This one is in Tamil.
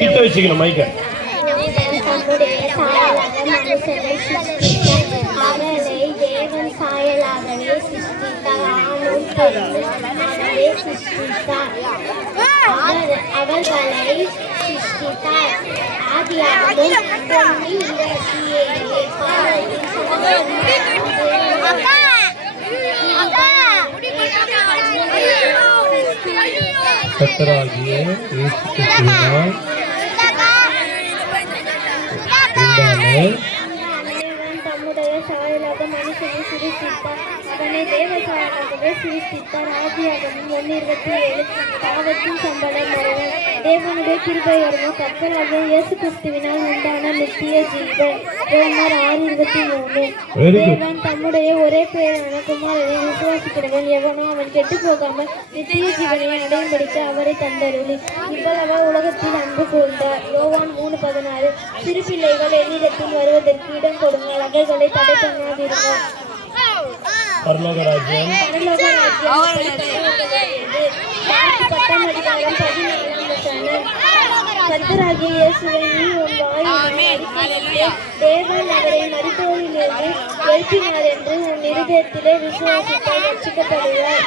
கிட்ட வச்சுக்கணும் மைக்க. தேவன் சாயலாகவே சிருஷ்டித்தார். ஆணும் பெண்ணுமாகவே சிருஷ்டித்தார். அவர்களை சிருஷ்டித்தார். ஆதியாகமம் 1:27. கர்த்தராகிய இயேசு கிறிஸ்துவினால் தம்முடைய சாயலாக மனுஷனை சிருஷ்டித்தார். அவனை தேவ சாயலாகவே சிருஷ்டித்தார். ஆதியாகமம் 1:27. பாவத்தின் சம்பளம் மரணம், தேவனுடைய கிருபை வருமோ கர்த்தராகிய இயேசு கிறிஸ்துவினால் உண்டான நித்திய ஜீவன். ரோமர் 6:23. தேவன் தம்முடைய ஒரே பேரான குமாரனை விசுவாசிக்கிறவன் எவனோ அவன் கெட்டு போகாமல் நித்திய ஜீவனை அடையும்படிக்கு அவரை தந்தருளி இவ்வளவு உலகத்தில் அன்பு கூர்ந்தார். யோவான் 3:16. சிறு பிள்ளைகள் என்னிடத்தில் வருவதற்கு இடம் கொடுங்கள், அவர்களை தடை பண்ணாதிருங்கள். பரலோக ராஜ்யம் 10:14. கர்த்தராகிய இயேசுவை நீ உன் வாயினால் தேவன் அவரை மரித்தோரிலிருந்து எழுப்பினார் என்று உன் இருதயத்திலே விசுவாசித்தால் ரட்சிக்கப்படுவாய்.